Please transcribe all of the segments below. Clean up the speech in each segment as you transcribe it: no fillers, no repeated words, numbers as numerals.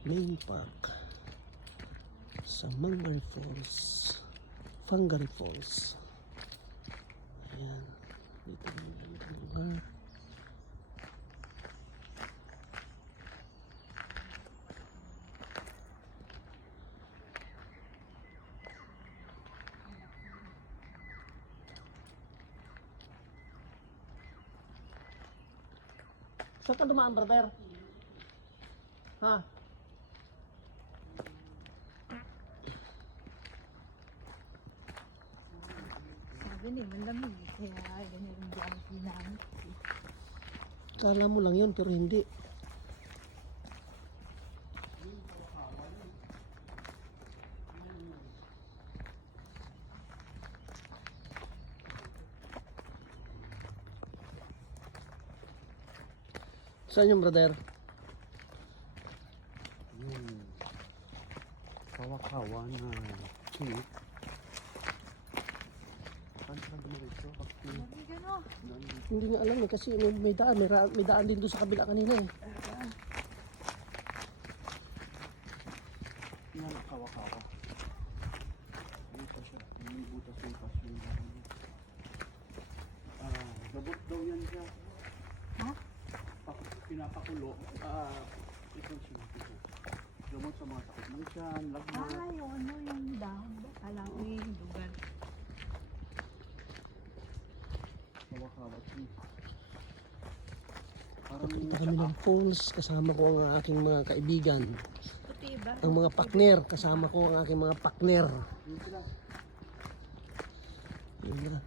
main park sa Manggaray Falls, Fangaray Falls. Ayan, dito yung lugar. Saan ka dumaan, brother? Ha? Sabi niya, malamig. Kaya ganyan yung gamit ginamit. Kala mo lang yun, pero hindi. Saan yung brother? Kawakawa na cute. Saan ka dumarito? Malamig ano? Hindi nga alam eh, kasi may daan, may daan din doon sa kabila kanina eh. Yan ang kawakawa. Dito siya. May butas-butas yung labot daw yan siya. Ha? Pinapakulo. Ito siya. Gamot sa mga sakit ng tiyan, lagnat. Yung ano yung dahon. Alam ko yung lugar. Kawakawa. Papunta kami ng falls, kasama ko ang aking mga kaibigan. Puti ba? Ang mga partner, kasama ko ang aking mga partner. Yun sila. Yun na.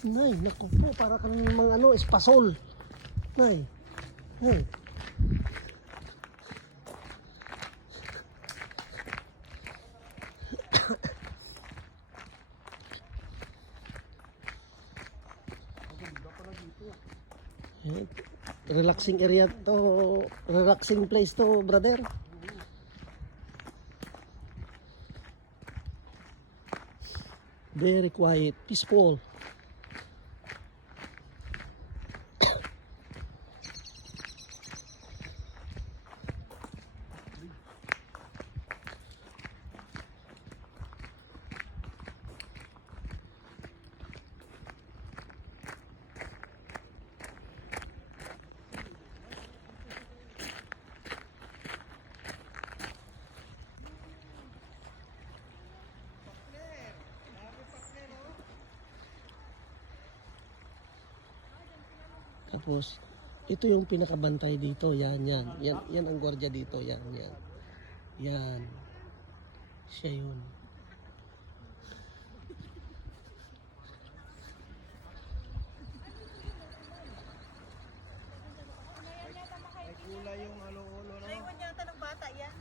Nay, naku po, para kang mga ano, espasol. Nay, nay. Yan. Relaxing area to, relaxing place to, brother. Very quiet, peaceful. Tapos, ito yung pinakabantay dito. Yan, yan. Yan ang gwardiya dito. Yan, yan. Yan. Siya yun. Naiwan yata ng bata yan.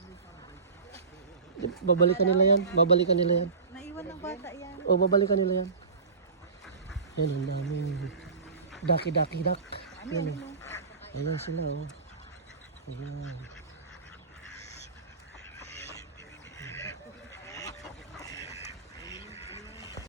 Babalikan nila yan. Babalikan nila yan. Naiwan ng bata yan. O, babalikan nila yan. Yan, ang dami. Daki-daki-dak. Yan, oh. Ayan sila, oh. Ayan.